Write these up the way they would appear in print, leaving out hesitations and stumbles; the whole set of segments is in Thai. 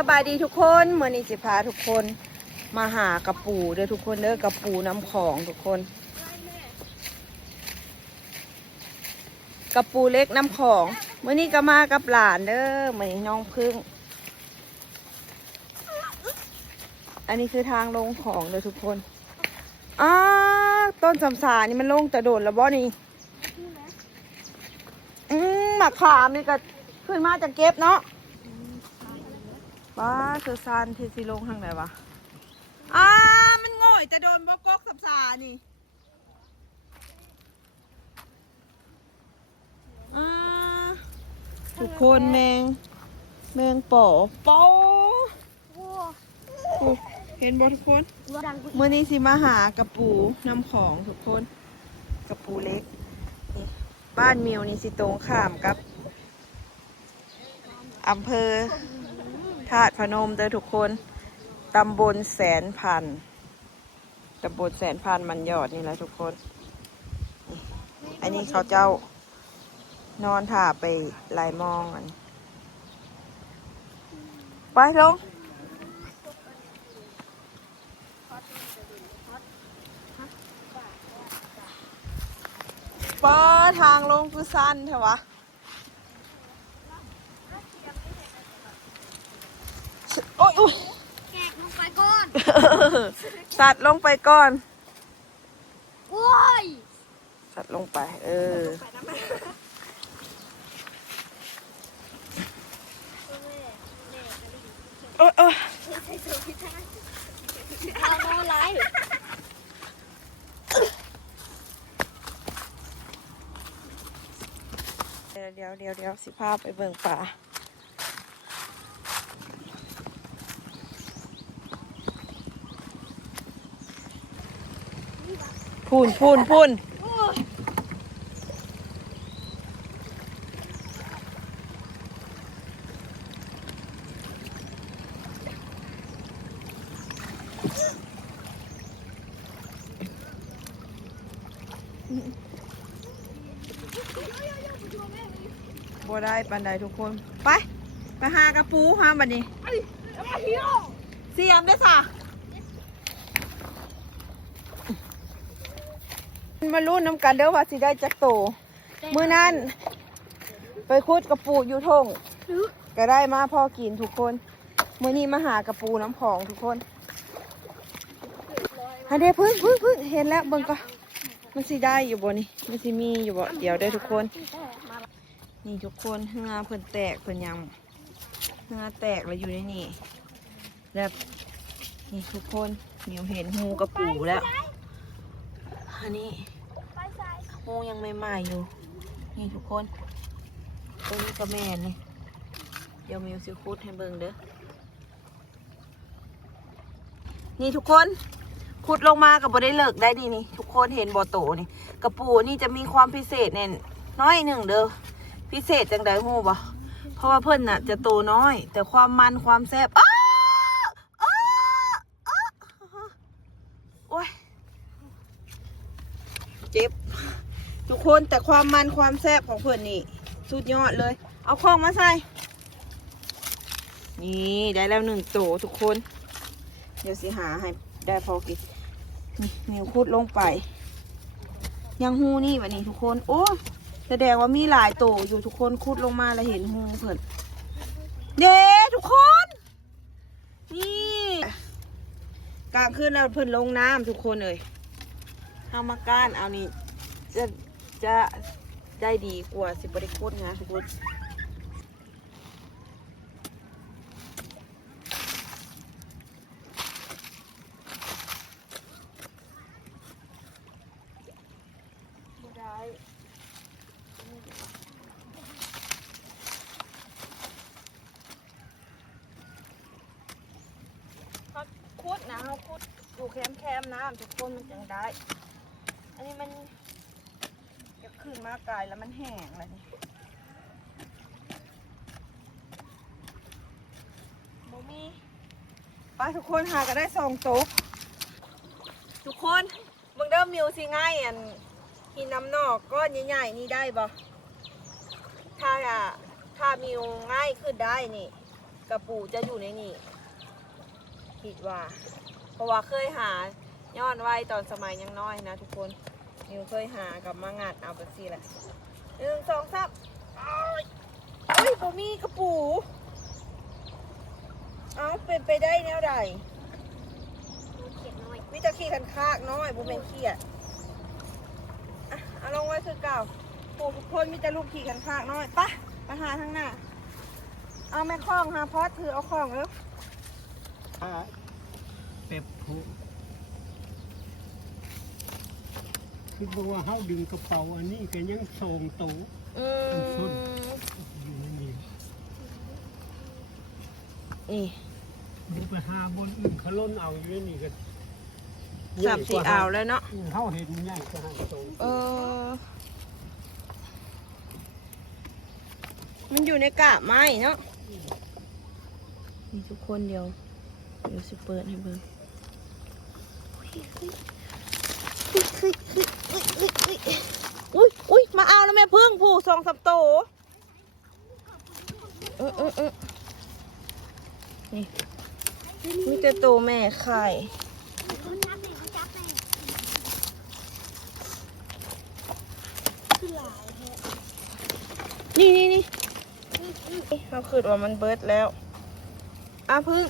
สบายดีทุกคนเมื่อนี้สิพาทุกคนมาหากระปูเด้อทุกคนเด้อกระปูน้ำของทุกคนกระปูเล็กน้ำของเมื่อนี้ก็มากับหลานเด้อเหมือนน้องพึ่งอันนี้คือทางลงของเด้อทุกคนต้นสำสานี่มันลงจะโดดแล้วบ่นี่หมักขามนี่ก็ขึ้นมาจากเก็บเนาะว้าเสือซานที่สิลงทางไหนวะมันโง่ยจะโดนบกกสับสานี่ทุกคนแมงป่อเห็นบ่ทุกคนเมื่อนี้สิมาหากระปูน้ำของทุกคนกระปูเล็กนี่บ้านมิวนี่สิตรงข้ามกับอำเภอธาตุพนมเด้อทุกคนตำบลแสนพันตำบลแสนพันมันยอดนี่แหละทุกคนอันนี้เขาเจ้านอนถ่าไปลายมองกันไปลงป้าทางลงคือสั้นเถอะวะโอ้ยแกะลงไปก่อน สัตว์ลงไปก่อนโอ้ยสัตว์ลงไปเอาโน่ไลฟ์เดี๋ยวสิพาไปเบิ่งป่าพูนบ่ได้ปันใดทุกคนไปหากระปูฮะบัดนี้เสียมได้สะมาลุ้นน้ำกันเด้อว่าสิได้จักโตมื้อนั้นไปคุดกระปูอยู่ทงก็ได้มาพอกินทุกคนมื้อนี้มาหากระปูน้ำของทุกคนอันเด้พึ่งเห็นแล้วเบิ่งก็มันสิได้อยู่บ่นี่มันสิมีอยู่บ่เดี๋ยวได้ทุกคนนี่ทุกคนเฮือเพิ่นแตกเพิ่นยังเฮือแตกแล้วอยู่ในนี่แบบนี่ทุกคนเดี๋ยวเห็นหูกระปูแล้วอันนี้หูยังใหม่ๆอยู่นี่ทุกคนตรงนี้ก็แม่นนี่เดี๋ยวมิวสิคุดให้เบิ่งเด้อนี่ทุกคนขุดลงมากับบ่ได้เลิกได้ดีนี่ทุกคนเห็นบ่อโตนี่กระปูนี่จะมีความพิเศษเนี่ยน้อยหนึ่งเด้อพิเศษจังใดหูบ่เพราะว่าเพิ่นน่ะจะโตน้อยแต่ความมันความแซ่บโอ้ยเจ็บทุกคนแต่ความมันความแซ่บของเพิ่นนี่สุดยอดเลยเอาข้องมาใส่นี่ได้แล้วหนึ่งโตทุกคนเดี๋ยวสิหาให้ได้พอกินนี่นิ้วคุดลงไปยังหูนี่วันนี้ทุกคนโอ้แสดงว่ามีหลายโตอยู่ทุกคนคุดลงมาแล้วเห็นหูเพิ่นเด้ทุกคนนี่กลางคืนแล้วเพิ่นลงน้ำทุกคนเลยเอามาก้านเอานี่จะได้ดีกว่าสิบริคุดนะทุกคนคุดนะเขาคุดอยู่แคมน้ำทุกคนมันจังได้อันนี้มันจะขึ้นมากายแล้วมันแห้งอะไรนี่โมมีไปทุกคนหาก็ได้2 โต๊ะทุกคนมึงเริ่มมิวสิง่ายหินน้ำนอกก้อนใหญ่ๆนี่ได้บ่ถ้ามิวง่ายขึ้นได้นี่ กระปูจะอยู่ในนี่คิดว่าเพราะว่าเคยหาย้อนไว้ตอนสมัยยังน้อยนะทุกคนนิวเคยหากับมางัดเอาแบบนี้แหละ1 2 3เอ้ยบ่มีกระปูเอาเป็นไปได้แนวใด เขียนน้อย มีแต่ขี้คันคากน้อยบ่แม่นขี้อ่ะเอาลงไว้คือเก่าโอ้ทุกคนมีแต่ลูกขี้คันคากน้อยปะไปหาทางหน้าเอาแม่คล้องหาพอดถือเอาคล้องแล้ว เป็บผูคือบอกว่าเขาดึงกระเป๋าอันนี้ก็ยังส่งโต อืม อยู่ในนี้ นี่ ดูไปหาบนอื่นเขาล้นเอาอยู่ในนี่กัน 3-4อ่าวแล้วเนาะ เขาเห็นใหญ่กว่าหางโต มันอยู่ในกะไม้เนาะนี่ทุกคนเดี๋ยวสิเปิดให้เบิ่งอุ้ยมาเอาแล้วแม่พึ่งผูก2-3โตนี่มีแต่โตแม่ไข่ มันจับเลยมันจับเลยคือหลายแท้ นี่เราคิดว่ามันเบิดแล้วพึ่ง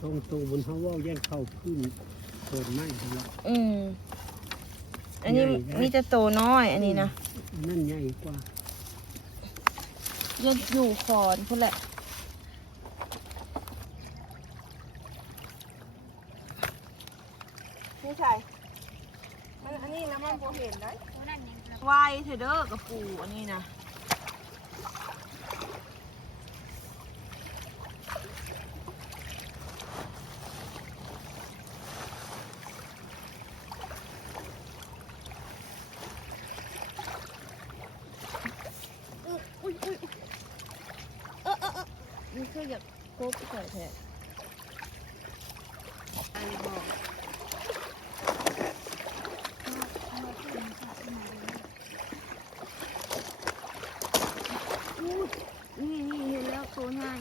ส่งโตบนเขาว่าแย่งเข้าพื้นโคนไม้ตลอด อันนี้มีแต่โตน้อยอันนี้นะ นั่นใหญ่กว่า ยังอยู่ขอนพุ่นแหละนี่ใช่อันนี้นะมันโบเห็นได้ ตัวนั้นยังครับ วายเทเดอร์กับปูอันนี้นะนี่คืออยากโคบใส่แทนไอ้บอกนี่เห็นแล้วตัวง่าย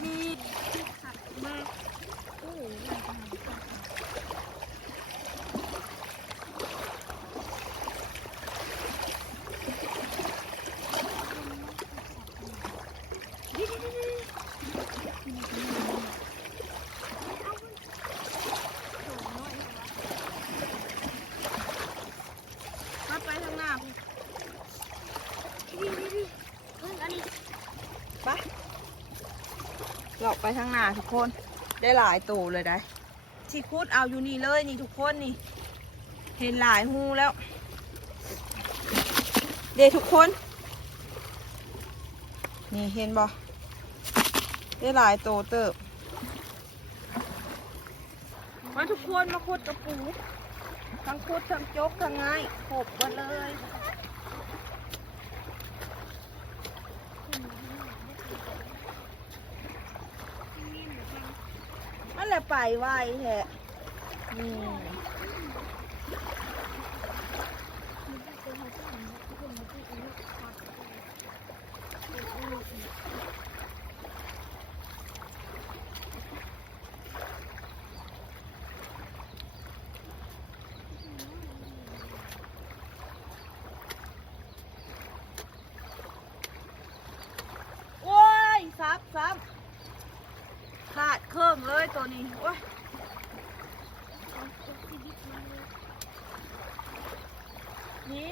ดีขัดมากโอ้ยไปทางหน้าพี่ อันนี้ ไปหลอกไปทางหน้าทุกคนได้หลายตัวเลยได้ที่คุดเอาอยู่นี่เลยนี่ทุกคนนี่เห็นหลายหูแล้วเดี๋ยวทุกคนนี่เห็นบ่ได้หลายตัวเติบมาทุกคนมาคุดกระปูทั้งคุดทั้งจกทั้งไงขบกันเลยนั่นแหละไปไวแท้นี่โอ้ยซับขาดเครื่องเลยตัวนี้โอ้ยนี่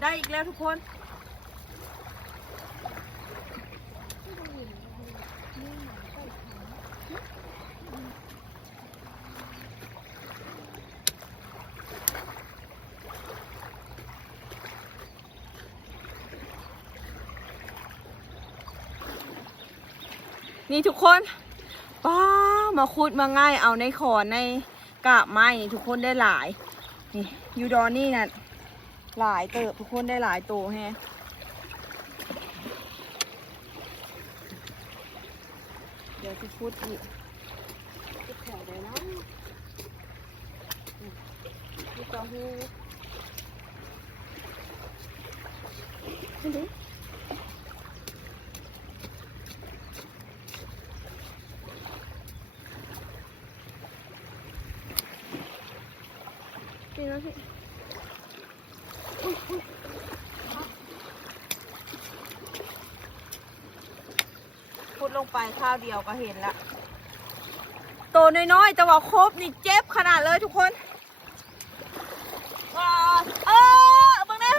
ได้อีกแล้วทุกคนนี่ทุกคนป้ามาขุดมาง่ายเอาในขอนในกาบไม้นี่ทุกคนได้หลายนี่ยูดอนนี่น่ะหลายเติบทุกคนได้หลายตัวแฮะเดี๋ยวจะขุดอีก เนาะ มีเต้าหู้ นี่นะพี่ พุดลงไปข้าวเดียวก็เห็นละตัวน้อยๆแต่ว่าครบนี่เจ็บขนาดเลยทุกคนว้าบังได้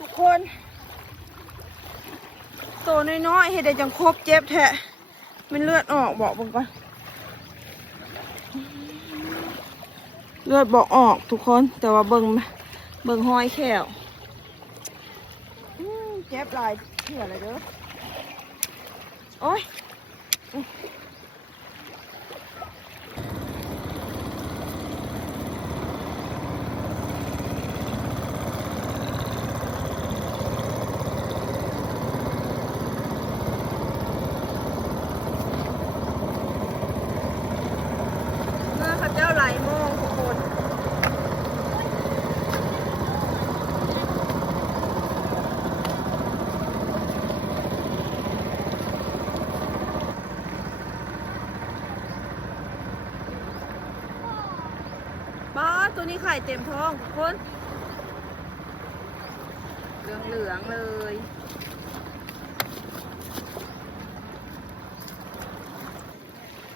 ทุกคนตัวน้อยๆเห็นได้จังครบเจ็บแทะมันเลือดออกบอกก่อนเลือดบอกออกทุกคนแต่ว่าเบิ่งห้อยแขวเจ็บหลายเถื่อเลยเด้อโอ้ยข้าเจ้าไหลโมงทุกคนป้าตัวนี้ไข่เต็มท้องทุกคนเหลืองๆเลย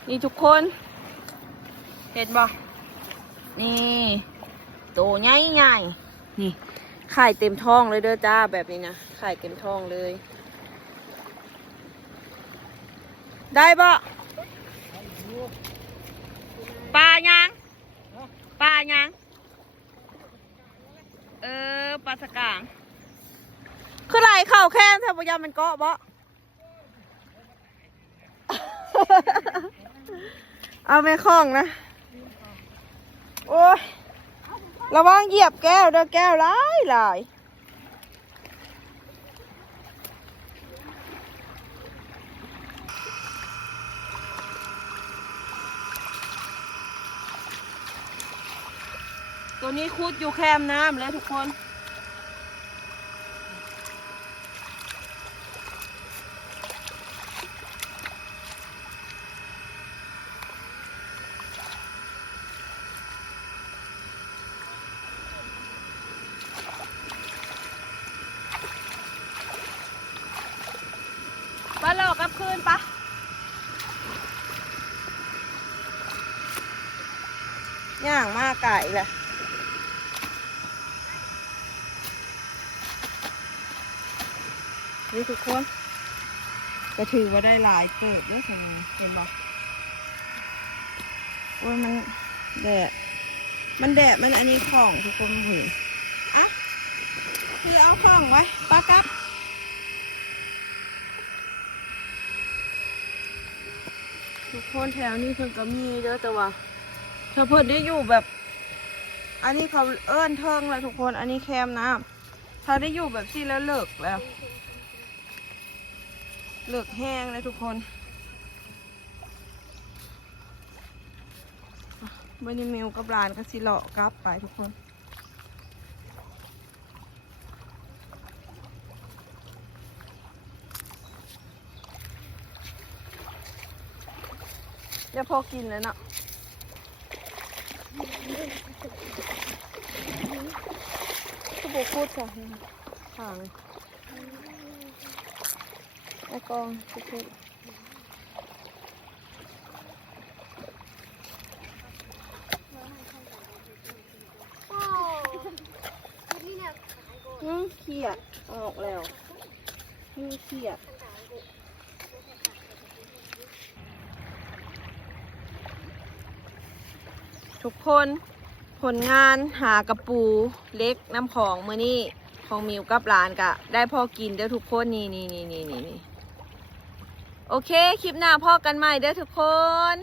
นี่ทุกคนเห็นบ่นี่โตใหญ่ๆนี่ไข่เต็มท้องเลยเด้อจ้าแบบนี้นะไข่เต็มท้องเลยได้บ่ปลายังปลายังปลาสกางคือไหลเข่าแค่แถวพยามันเกาะบ่ เอาไม่คล้องนะโอ้ยระวังเหยียบแก้วเด้อแก้วหลายตัวนี้คุดอยู่แคมน้ำแล้วทุกคนปลาหลอกกลับคืนปะย่างมากไก่แหละนี่ทุกคนก็ถือว่าได้หลายเกิดด้วยเห็นบอกโอ้ยมันแดดมันอันนี้ของทุกคนเห็นอ่ะคือเอาของไว้ปลากับทุกคนแถวนี้เพิ่นก็มีเด้อแต่ว่าเพิ่นได้อยู่แบบอันนี้เขาเอิ้นเทิงเลยทุกคนอันนี้แคมน้ำถ้าได้อยู่แบบที่แล้วเลิกแล้วเลิกแห้งเลยทุกคนวันนี้มิวกับหลานก็สิเลาะกลับไปทุกคนจะพอกินเลยเนาะก็บอกพูดค่ะห่างไอ้กองทุกเขียดออกแล้วมีเขียดทุกคน ผลงานหากระปูเล็กน้ำของมื้อนี้ของมิวกับหลานกะได้พอกินเด้อทุกคนนี่โอเคคลิปหน้าพ่อกันใหม่เด้อทุกคน